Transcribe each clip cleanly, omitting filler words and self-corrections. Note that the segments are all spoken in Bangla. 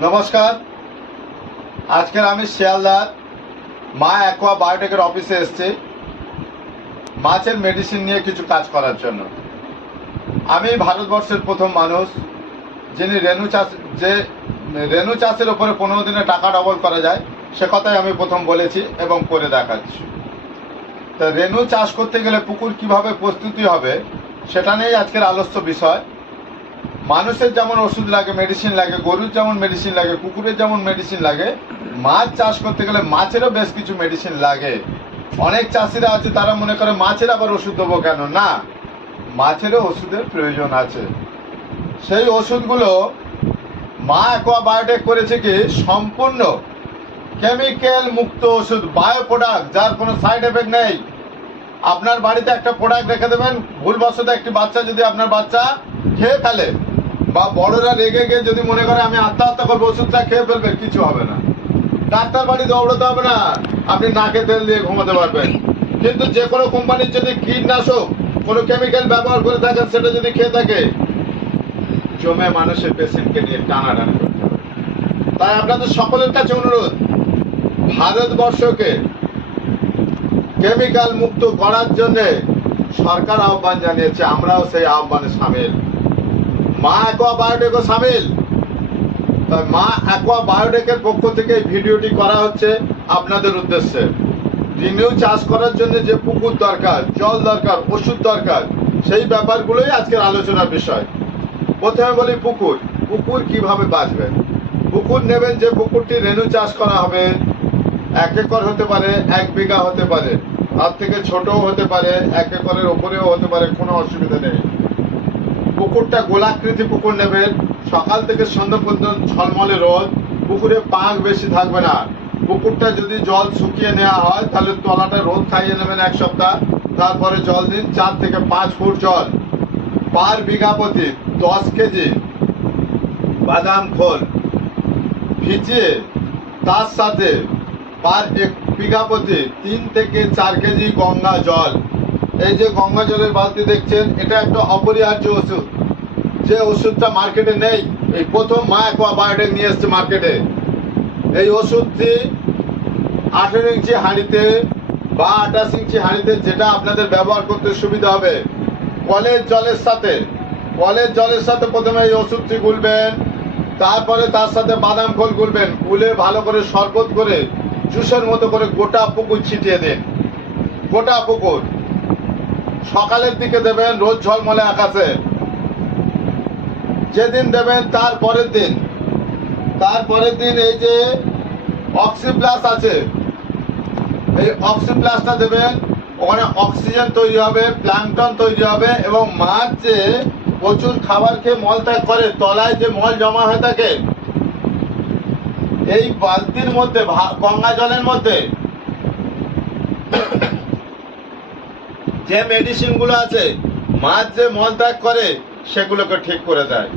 নমস্কার। আজকের আমি শিয়ালদার মা অ্যাকোয়া বায়োটেকের অফিসে এসেছি মাছের মেডিসিন নিয়ে কিছু কাজ করার জন্য। আমি ভারতবর্ষের প্রথম মানুষ যিনি রেণু চাষের ওপরে 15 দিনে টাকা ডবল করা যায় সে কথাই আমি প্রথম বলেছি এবং করে দেখাচ্ছি। তা রেণু চাষ করতে গেলে পুকুর কিভাবে প্রস্তুতি হবে সেটা নিয়েই আজকের আলোচ্য বিষয়। মানুষের যেমন ওষুধ লাগে, মেডিসিন লাগে, গরুর যেমন মেডিসিন লাগে, কুকুরের যেমন মেডিসিন লাগে, মাছ চাষ করতে গেলে মাছেরও বেশ কিছু মেডিসিন লাগে। অনেক চাষিরা আছে তারা মনে করে মাছের আবার ওষুধ দেবো কেন, না, মাছেরও ওষুধের প্রয়োজন আছে। সেই ওষুধগুলো মা অ্যাকোয়া বায়োটেক করেছে কি সম্পূর্ণ কেমিক্যাল মুক্ত ওষুধ, বায়ো প্রোডাক্ট, যার কোনো সাইড এফেক্ট নেই। আপনার বাড়িতে একটা প্রোডাক্ট রেখে দেবেন, ভুলবশত একটি বাচ্চা যদি আপনার বাচ্চা খেয়ে ফেলে বা বড়রা রেগে গিয়ে যদি মনে করে আমি আত্মহত্যা করবো, ওষুধটা খেয়ে ফেলবে, কিছু হবে না। ডাক্তার বাড়ি দৌড়াতে হবে না, আপনি নাকে তেল দিয়ে ঘুমাতে পারবেন। কিন্তু যে কোনো কোম্পানির যদি কীটনাশক কোনো কেমিক্যাল ব্যবহার করে থাকেন, সেটা যদি খেয়ে থাকে জমে মানুষের পেশেন্টকে নিয়ে টানাটানি করতে হবে। তাই আপনাদের সকলের কাছে অনুরোধ, ভারতবর্ষকে কেমিক্যাল মুক্ত করার জন্য সরকার আহ্বান জানিয়েছে, আমরাও সেই আহ্বানে সামিল। মা অ্যাকোয়া বায়োটেকও সামিল। তাই মা অ্যাকোয়া বায়োটেকের পক্ষ থেকে এই ভিডিওটি করা হচ্ছে আপনাদের উদ্দেশ্যে। রেণু চাষ করার জন্য যে পুকুর দরকার, জল দরকার, ওষুধ দরকার, সেই ব্যাপারগুলোই আজকের আলোচনার বিষয়। প্রথমে বলি পুকুর কিভাবে বাঁচবেন। পুকুর নেবেন যে পুকুরটি রেণু চাষ করা হবে, 1 একর হতে পারে, 1 বিঘা হতে পারে, তার থেকে ছোটও হতে পারে, 1 একরের ওপরেও হতে পারে, কোনো অসুবিধা নেই। পুকুরটা গোলাকৃতি পুকুর নেবেন, সকাল থেকে সন্ধ্যা পর্যন্ত ঝলমলে রোদ, পুকুরে পাঁক বেশি থাকবে না। পুকুরটা যদি জল শুকিয়ে নেওয়া হয় তাহলে তলাটা রোদ খাইয়ে নেবেন 1 সপ্তাহ, তারপরে জল দিন 4 থেকে 5 ফুট জল। পার বিঘা প্রতি 10 কেজি বাদাম খোল ভিজিয়ে তার সাথে পার 1 বিঘা প্রতি 3 থেকে 4 কেজি গঙ্গা জল। এই যে গঙ্গা জলের বালতি দেখছেন, এটা একটা অপরিহার্য ওষুধ, যে ওষুধটা মার্কেটে নেই। এই প্রথম মা অ্যাকোয়া বায়োটেক নিয়ে এসছে মার্কেটে। এই ওষুধটি 18 ইঞ্চি হাঁড়িতে বা 28 ইঞ্চি হাঁড়িতে, যেটা আপনাদের ব্যবহার করতে সুবিধা হবে, কলের জলের সাথে প্রথমে এই ওষুধটি গুলবেন, তারপরে তার সাথে বাদাম খোল গুলবেন, গুলে ভালো করে শরবত করে জুসের মতো করে গোটা পুকুর ছিটিয়ে দিন। গোটা পুকুর সকালের দিকে দেবেন, রোদ ঝলমলে আকাশে। যেদিন দেবেন তারপরের দিন এই যে অক্সিপ্লাস আছে, এই অক্সিপ্লাসটা দেবেন। ওখানে অক্সিজেন তৈরি হবে, প্ল্যাঙ্কটন তৈরি হবে, এবং মাছ যে প্রচুর খাবার খেয়ে মলত্যাগ করে, তলায় যে মল জমা হয়ে থাকে, এই বালতির মধ্যে গঙ্গা জলের মধ্যে যে মেডিসিনগুলো আছে, মাছ যে মলত্যাগ করে সেগুলোকে ঠিক করে দেয়,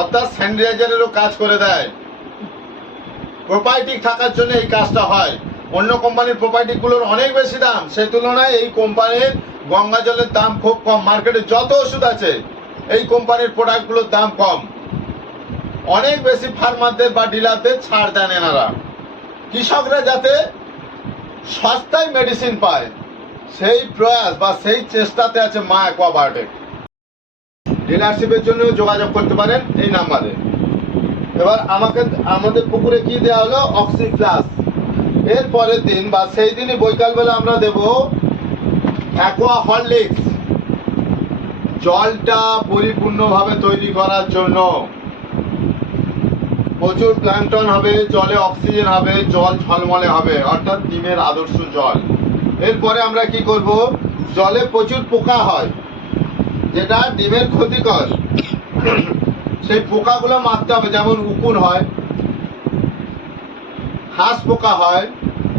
অর্থাৎ স্যানিটাইজারেরও কাজ করে দেয়। প্রোবায়োটিক থাকার জন্য এই কাজটা হয়। অন্য কোম্পানির প্রোবায়োটিকগুলোর অনেক বেশি দাম, সেই তুলনায় এই কোম্পানির গঙ্গা জলের দাম খুব কম। মার্কেটে যত ওষুধ আছে এই কোম্পানির প্রোডাক্টগুলোর দাম কম। অনেক বেশি ফার্মারদের বা ডিলারদের ছাড় দেন এনারা, কৃষকরা যাতে সস্তায় মেডিসিন পায়, সেই প্রয়াস বা সেই চেষ্টাতে আছে মা অ্যাকোয়া বায়োটেক। ডিলারশিপের জন্য যোগাযোগ করতে পারেন এই নাম্বারে। এবার আমাদের পুকুরে কি দেওয়া হলো, অক্সিপ্লাস। এর পরের দিন বা সেই দিনই বৈকালবেলা আমরা দেব অ্যাকোয়া হরলিক্স, জলটা পরিপূর্ণভাবে তৈরি করার জন্য। প্রচুর প্ল্যাঙ্কটন হবে, জলে অক্সিজেন হবে, জল ঝলমলে হবে, অর্থাৎ ডিমের আদর্শ জল। এরপরে আমরা কি করব, জলে প্রচুর পোকা হয় যেটা ডিমের ক্ষতিকর, সেই পোকাগুলো মারতে হবে। যেমন উকুন হয়, হাঁস পোকা হয়,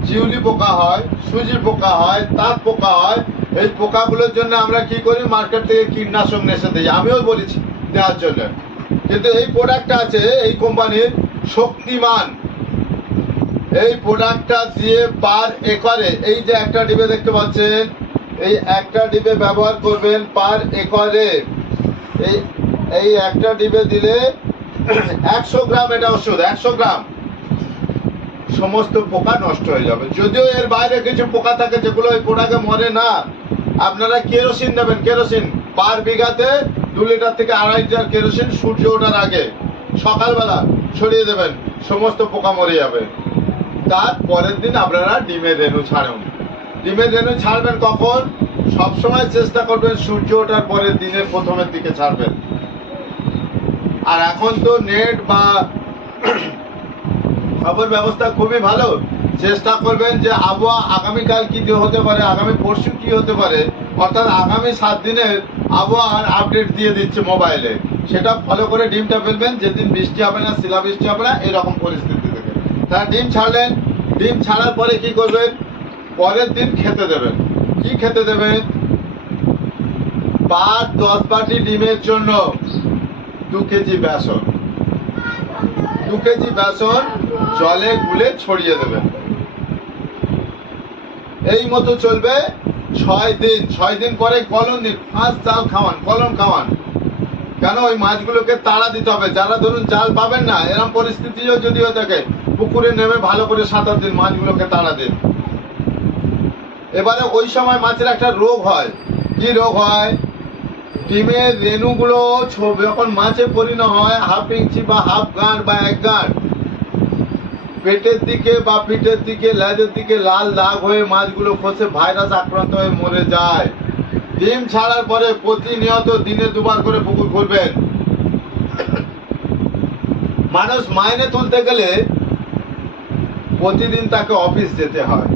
জিউলি পোকা হয়, সুজি পোকা হয়, তাঁত পোকা হয়। এই পোকাগুলোর জন্য আমরা কি করি, মার্কেট থেকে কীটনাশক নেশে দিই। আমিও বলেছি দেওয়ার জন্য, কিন্তু এই প্রোডাক্টটা আছে এই কোম্পানির শক্তিমান। এই প্রোডাক্টটা দিয়ে পার একরে, এই যে একটা ডিবে দেখতে পাচ্ছেন, এই একটা ডিবে ব্যবহার করবেন পার একরে। এই একটা ডিবে দিলে 100 গ্রাম এটা ওষুধ, 100 গ্রাম সমস্ত পোকা নষ্ট হয়ে যাবে। যদিও এর বাইরে কিছু পোকা থাকে যেগুলো ওই পোড়াকে মরে না। আপনারা কেরোসিন দেবেন, কেরোসিন পার বিঘাতে 2 লিটার থেকে 2.5 লিটার কেরোসিন সূর্য ওঠার আগে সকালবেলা ছড়িয়ে দেবেন, সমস্ত পোকা মরে যাবে। তার পরের দিন আপনারা ডিমের রেণু ছাড়ুন। ডিমের রেণু ছাড়বেন কখন? সবসময় চেষ্টা করবেন সূর্য ওঠার পরের দিনের প্রথমের দিকে ছাড়বেন। আর এখন তো নেট বা খবর ব্যবস্থা খুবই ভালো। চেষ্টা করবেন যে আবহাওয়া আগামীকাল কি হতে পারে, আগামী পরশু কি হতে পারে, অর্থাৎ আগামী 7 দিনের আবহাওয়ার আপডেট দিয়ে দিচ্ছে মোবাইলে, সেটা ফলো করে ডিমটা ফেলবেন। যেদিন বৃষ্টি হবে না, শিলাবৃষ্টি হবে না, এরকম পরিস্থিতি থেকে তারা ডিম ছাড়লেন। ডিম ছাড়ার পরে কি করবেন? পরের দিন খেতে দেবেন। কি খেতে দেবেন? 10 বাটি ডিমের জন্য 2 কেজি বেসন, 2 কেজি বেসন জলে গুলে ছড়িয়ে দেবেন। এই মতো চলবে 6 দিন। 6 দিন পরে কলম দিন, ফার্স্ট জাল খাওয়ান, কলম খাওয়ান। কেন? ওই মাছগুলোকে তাড়া দিতে হবে। যারা ধরুন জাল পাবেন না, এরকম পরিস্থিতিও যদি হয়ে থাকে, পুকুরে নেমে ভালো করে সাঁতার দিন, মাছগুলোকে তাড়া দিন। এবারে ওই সময় মাছের একটা রোগ হয়। কি রোগ হয়? ডিমের রেণুগুলো যখন মাছে পরিণত হয়, হাফ ইঞ্চি বা হাফ গাঁট বা 1 গাঁট পেটের দিকে বা পিঠের দিকে, লেজের দিকে লাল দাগ হয়ে মাছগুলো খসে ভাইরাস আক্রান্ত হয়ে মরে যায়। ডিম ছাড়ার পরে প্রতিনিয়ত দিনে 2 বার করে পুকুর খুলবেন। মানুষ মাইনে তুলতে গেলে প্রতিদিন তাকে অফিস যেতে হয়।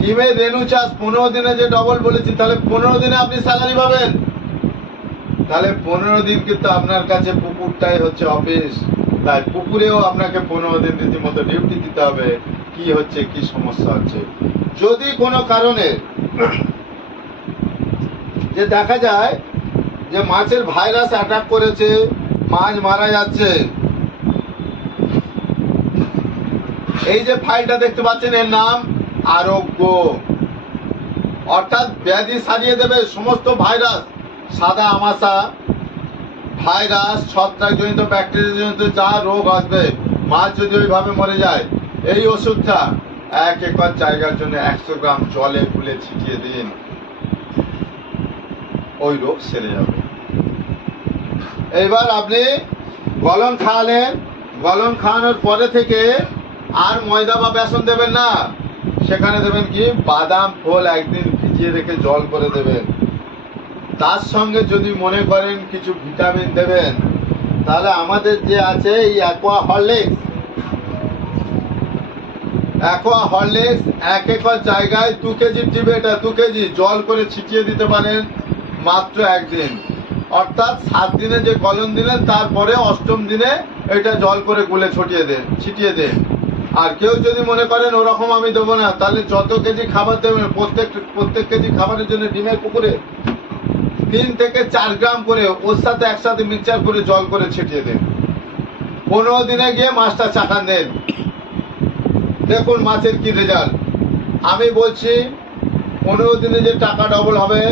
ডিমের রেণু চাষ 15 দিনে যে ডবল বলেছি, তাহলে 15 দিনে আপনি স্যালারি পাবেন। তাহলে 15 দিন কিন্তু আপনার কাছে পুকুরটাই হচ্ছে অফিস। তাই পুকুরেও আপনাকে 15 দিন রীতিমতো ডিউটি দিতে হবে। কি হচ্ছে, কি সমস্যা হচ্ছে। যদি কোনো কারণে যে দেখা যায় যে মাছের ভাইরাস অ্যাটাক করেছে, মাছ মারা যাচ্ছে, এই যে ফাইলটা দেখতে পাচ্ছেন, এর নাম আরোগ্য। অর্থাৎ ব্যাধি সারিয়ে দেবে সমস্ত ভাইরাস, সাদা আমাশা ভাইরাস, ছত্রাকজনিত, ব্যাকটেরিয়াজনিত যা রোগ আসবে, মাছ যদি ওইভাবে মরে যায়, এই ওষুধটা 1 একর জায়গার জন্য 100 গ্রাম জলে গুলে ছিটিয়ে দিন, ওই রোগ সেরে যাবে। এইবার আপনি গলন খাওয়ালেন, গলন খাওয়ানোর পরে থেকে আর ময়দা বা বেসন দেবেন না। সেখানে দেবেন কি? বাদাম ফল একদিন ভিজিয়ে রেখে জল করে দেবেন। তার সঙ্গে যদি মনে করেন কিছু ভিটামিন দেবেন, তাহলে আমাদের যে আছে এই অ্যাকোয়া হরলিক্স, 1 একর জায়গায় 2 কেজি টিবে, এটা 2 কেজি জল করে ছিটিয়ে দিতে পারেন মাত্র একদিন। অর্থাৎ 7 দিনে যে কলম দিলেন, তারপরে 8ম দিনে এটা জল করে গুলে ছিটিয়ে দেন। আর কেউ যদি মনে করেন ওরকম আমি দেবো না, তাহলে যত কেজি খাবার দেবেন, প্রত্যেক কেজি খাবারের জন্য ডিমের পুকুরে 3 থেকে 4 গ্রাম করে ওর সাথে একসাথে মিক্সচার করে জল করে ছিটিয়ে দেন। 15 দিনে গিয়ে মাছটা চাখান দেন, দেখুন মাছের কি রেজাল্ট। আমি বলছি 15 দিনে যে টাকা ডবল হবে,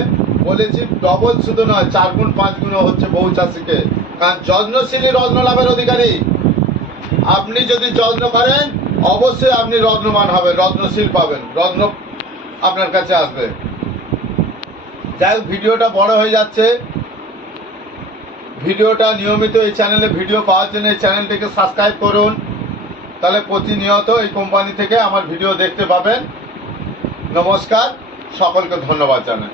বলেছি ডবল শুধু নয়, 4 গুণ 5 গুণ হচ্ছে বহু চাষিকে। কারণ যত্নশীলই রত্ন লাভের অধিকারী। আপনি যদি যত্ন করেন, অবশ্যই আপনি রত্নবান হবেন, রত্নশীল পাবেন, রত্ন আপনার কাছে আসবে। যাই হোক, ভিডিওটা বড় হয়ে যাচ্ছে। ভিডিওটা নিয়মিত এই চ্যানেলে ভিডিও পাওয়ার জন্য এই চ্যানেলটিকে সাবস্ক্রাইব করুন। তাহলে প্রতিনিয়ত এই কোম্পানি থেকে আমার ভিডিও দেখতে পাবেন। নমস্কার, সকলকে ধন্যবাদ জানাই।